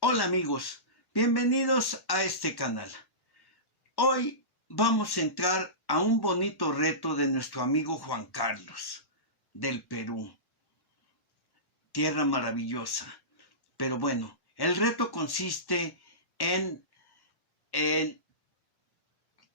Hola amigos, bienvenidos a este canal. Hoy vamos a entrar a un bonito reto de nuestro amigo Juan Carlos, del Perú. Tierra maravillosa. Pero bueno, el reto consiste en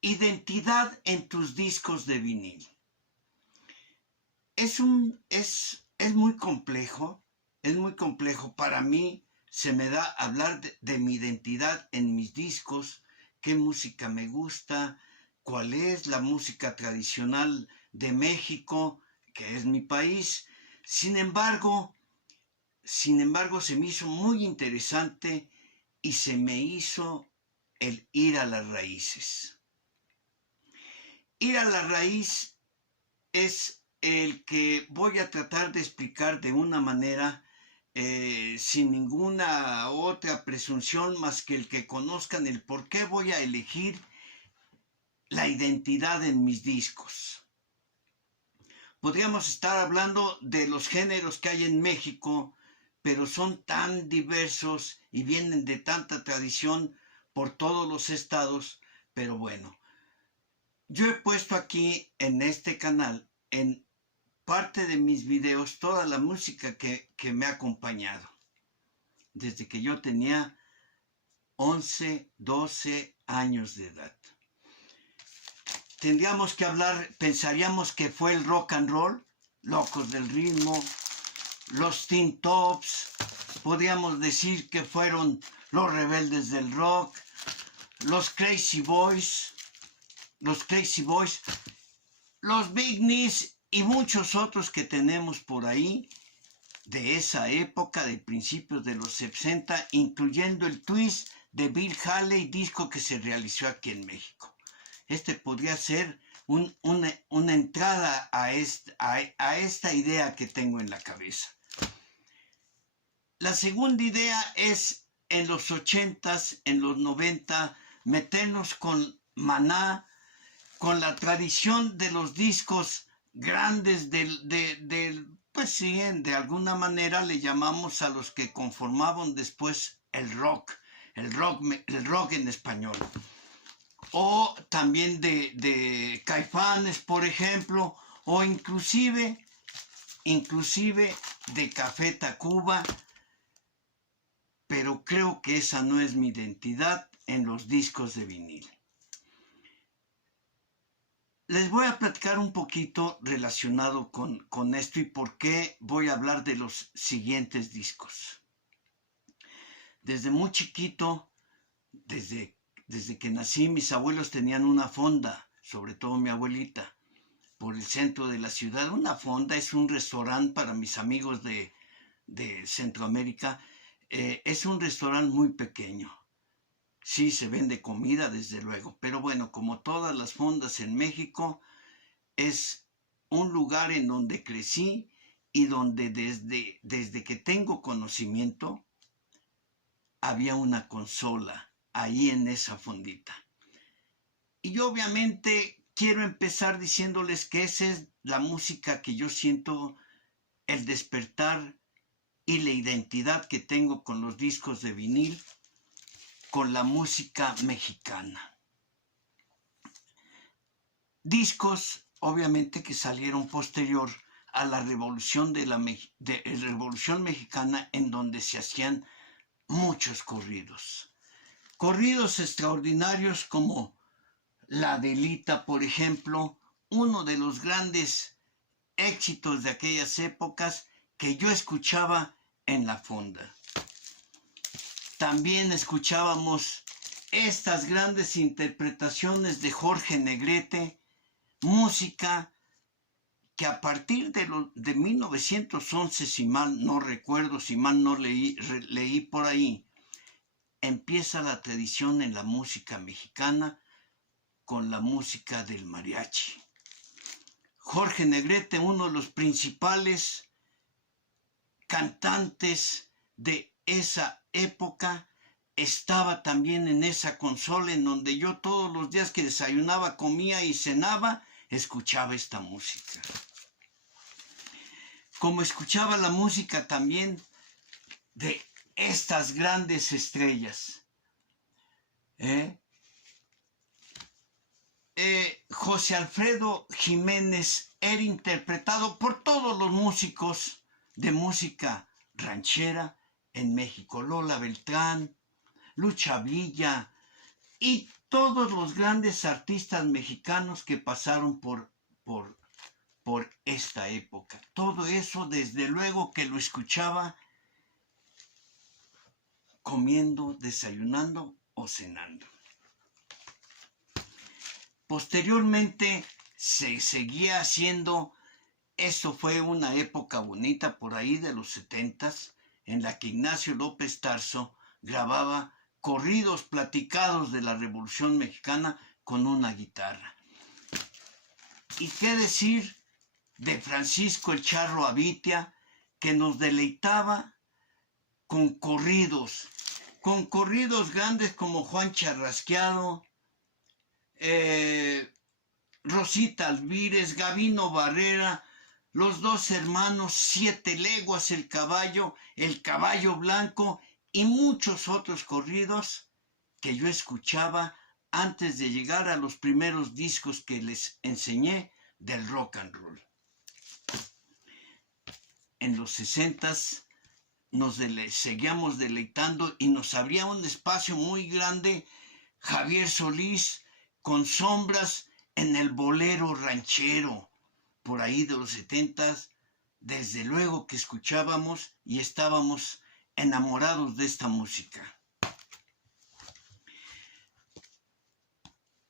identidad en tus discos de vinil. Es muy complejo, para mí. Se me da hablar de mi identidad en mis discos, qué música me gusta, cuál es la música tradicional de México, que es mi país. Sin embargo, se me hizo muy interesante y se me hizo el ir a las raíces. Ir a la raíz es el que voy a tratar de explicar de una manera sin ninguna otra presunción más que el que conozcan el por qué voy a elegir la identidad en mis discos. Podríamos estar hablando de los géneros que hay en México, pero son tan diversos y vienen de tanta tradición por todos los estados. Pero bueno, yo he puesto aquí en este canal, en parte de mis videos, toda la música que me ha acompañado desde que yo tenía 11, 12 años de edad. Tendríamos que hablar, pensaríamos que fue el rock and roll, Locos del Ritmo, los Teen Tops, podríamos decir que fueron los Rebeldes del Rock, los Crazy Boys, los Beatniks y muchos otros que tenemos por ahí de esa época, de principios de los 60, incluyendo el Twist de Bill Haley, disco que se realizó aquí en México. Este podría ser una entrada a esta idea que tengo en la cabeza. La segunda idea es en los 80s, en los 90, meternos con Maná, con la tradición de los discos grandes pues sí, de alguna manera le llamamos a los que conformaban después el rock en español. O también de Caifanes, por ejemplo, o inclusive de Café Tacuba, pero creo que esa no es mi identidad en los discos de vinil. Les voy a platicar un poquito relacionado con esto y por qué voy a hablar de los siguientes discos. Desde muy chiquito, desde que nací, mis abuelos tenían una fonda, sobre todo mi abuelita, por el centro de la ciudad. Una fonda es un restaurante para mis amigos de Centroamérica. Es un restaurante muy pequeño. Sí, se vende comida, desde luego, pero bueno, como todas las fondas en México, es un lugar en donde crecí y donde desde que tengo conocimiento había una consola ahí en esa fondita. Y yo obviamente quiero empezar diciéndoles que esa es la música que yo siento, el despertar y la identidad que tengo con los discos de vinil, con la música mexicana. Discos, obviamente, que salieron posterior a la revolución Revolución Mexicana, en donde se hacían muchos corridos. Corridos extraordinarios como La Adelita, por ejemplo, uno de los grandes éxitos de aquellas épocas que yo escuchaba en la fonda. También escuchábamos estas grandes interpretaciones de Jorge Negrete, música que a partir de 1911, si mal no recuerdo, si mal no leí por ahí, empieza la tradición en la música mexicana con la música del mariachi. Jorge Negrete, uno de los principales cantantes de esa época, estaba también en esa consola en donde yo todos los días que desayunaba, comía y cenaba, escuchaba esta música. Como escuchaba la música también de estas grandes estrellas. José Alfredo Jiménez era interpretado por todos los músicos de música ranchera en México. Lola Beltrán, Lucha Villa y todos los grandes artistas mexicanos que pasaron por esta época. Todo eso, desde luego que lo escuchaba comiendo, desayunando o cenando. Posteriormente se seguía haciendo, eso fue una época bonita por ahí de los 70s, en la que Ignacio López Tarso grababa corridos platicados de la Revolución Mexicana con una guitarra. ¿Y qué decir de Francisco el Charro Avitia, que nos deleitaba con corridos grandes como Juan Charrasqueado, Rosita Alvírez, Gavino Barrera, Los Dos Hermanos, Siete Leguas, El Caballo Blanco y muchos otros corridos que yo escuchaba antes de llegar a los primeros discos que les enseñé del rock and roll. En los 60s nos seguíamos deleitando y nos abría un espacio muy grande Javier Solís con Sombras en el bolero ranchero, por ahí de los 70s, desde luego que escuchábamos y estábamos enamorados de esta música.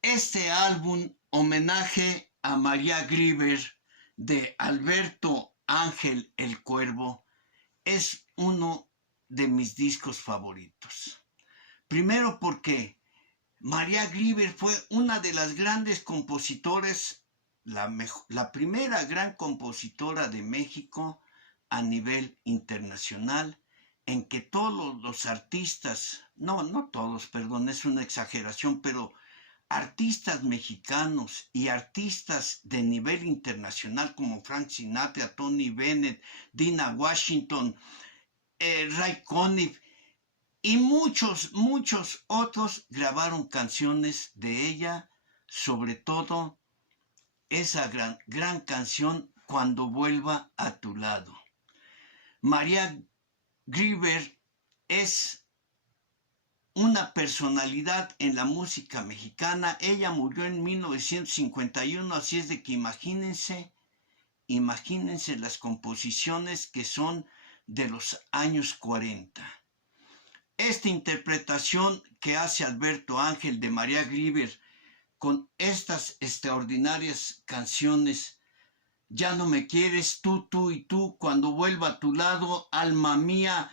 Este álbum, Homenaje a María Grieber, de Alberto Ángel el Cuervo, es uno de mis discos favoritos. Primero porque María Grieber fue una de las grandes compositoras, la primera gran compositora de México a nivel internacional, en que todos los artistas, no todos, perdón, es una exageración, pero artistas mexicanos y artistas de nivel internacional como Frank Sinatra, Tony Bennett, Dinah Washington, Ray Conniff y muchos otros grabaron canciones de ella, sobre todo esa gran canción Cuando vuelva a tu lado. María Grieber es una personalidad en la música mexicana. Ella murió en 1951, así es de que imagínense las composiciones que son de los años 40. Esta interpretación que hace Alberto Ángel de María Grieber con estas extraordinarias canciones, Ya no me quieres, tú y tú, Cuando vuelva a tu lado, Alma mía,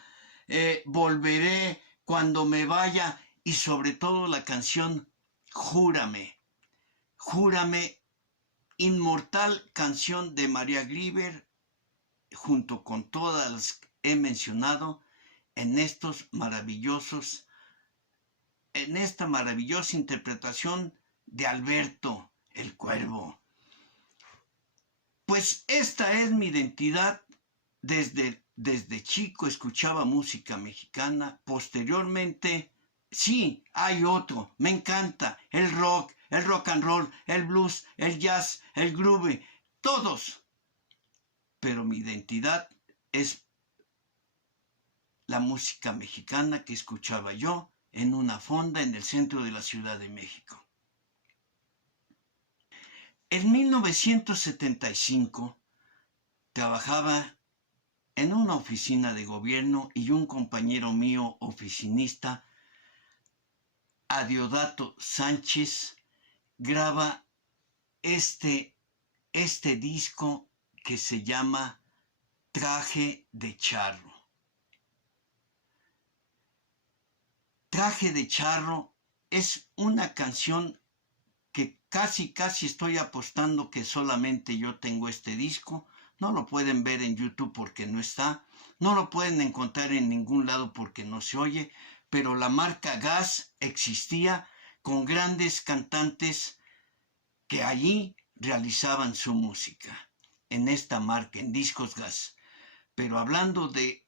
Volveré, Cuando me vaya, y sobre todo la canción Júrame, inmortal canción de María Grieber, junto con todas las que he mencionado en esta maravillosa interpretación de Alberto el Cuervo. Pues esta es mi identidad. Desde chico escuchaba música mexicana. Posteriormente, sí, hay otro, me encanta, el rock and roll, el blues, el jazz, el groove, todos. Pero mi identidad es la música mexicana que escuchaba yo en una fonda en el centro de la Ciudad de México. En 1975 trabajaba en una oficina de gobierno y un compañero mío oficinista, Adiodato Sánchez, graba este disco que se llama Traje de Charro. Traje de Charro es una canción que casi estoy apostando que solamente yo tengo este disco. No lo pueden ver en YouTube porque no está, no lo pueden encontrar en ningún lado porque no se oye, pero la marca Gas existía con grandes cantantes que allí realizaban su música, en esta marca, en Discos Gas. Pero hablando de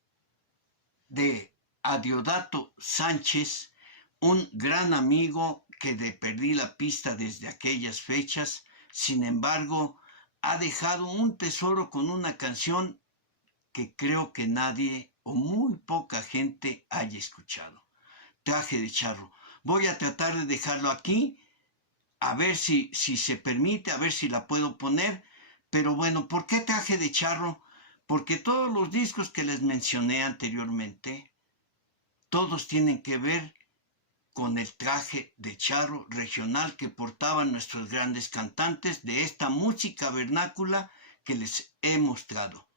a Diodato Sánchez, un gran amigo que le perdí la pista desde aquellas fechas. Sin embargo, ha dejado un tesoro con una canción que creo que nadie o muy poca gente haya escuchado. Traje de charro. Voy a tratar de dejarlo aquí, a ver si se permite, a ver si la puedo poner. Pero bueno, ¿por qué traje de charro? Porque todos los discos que les mencioné anteriormente, todos tienen que ver con el traje de charro regional que portaban nuestros grandes cantantes de esta música vernácula que les he mostrado.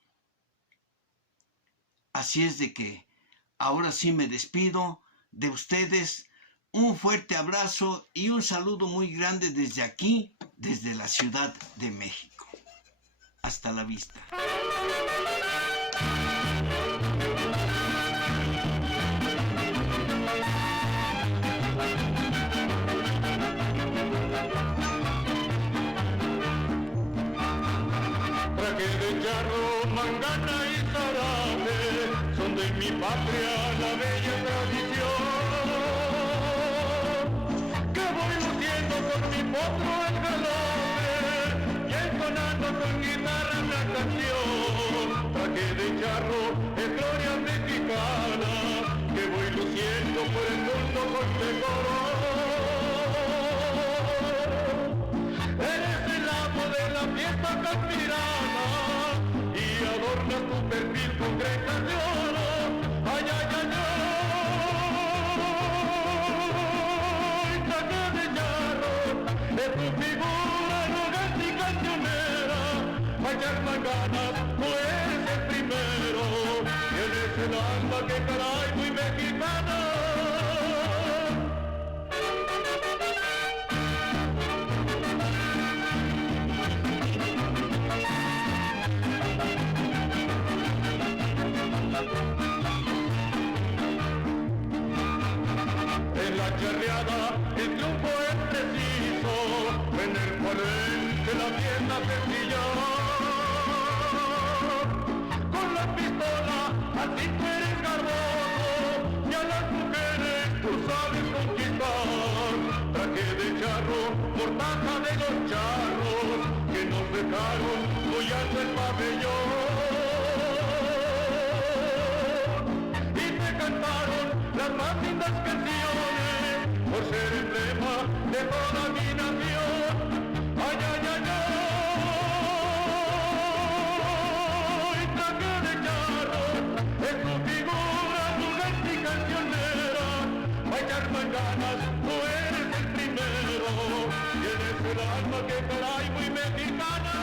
Así es de que ahora sí me despido de ustedes. Un fuerte abrazo y un saludo muy grande desde aquí, desde la Ciudad de México. Hasta la vista. Traje de charro, mangana y zarape son de mi patria la bella tradición. Que voy luciendo con mi potro el galope y entonando con guitarra una canción. Traje de charro es gloria mexicana que voy luciendo por el mundo con decoro. Eres el amo de la fiesta campirana y adorna tu perfil con grecas de oro. Ay, ay, ay, ay, traje de charro, es tu figura arrogante y cancionera. Vaya ganas, tú eres el primero, tienes el alma que caray muy mexicana. En la charreada el triunfo es preciso, en el ponente la fiesta sencilla. Con la pistola así tú eres garboso y a las mujeres tú sabes conquistar. Traje de charro, mortaja de los charros que nos dejaron follando el pabellón. Y te cantaron las más lindas canciones por ser emblema de toda mi nación. Ay, ay, ay, ay, traje de charro, es tu figura arrogante y cancionera. Vaya manganas, tú eres el primero, tienes el alma que caray muy mexicana.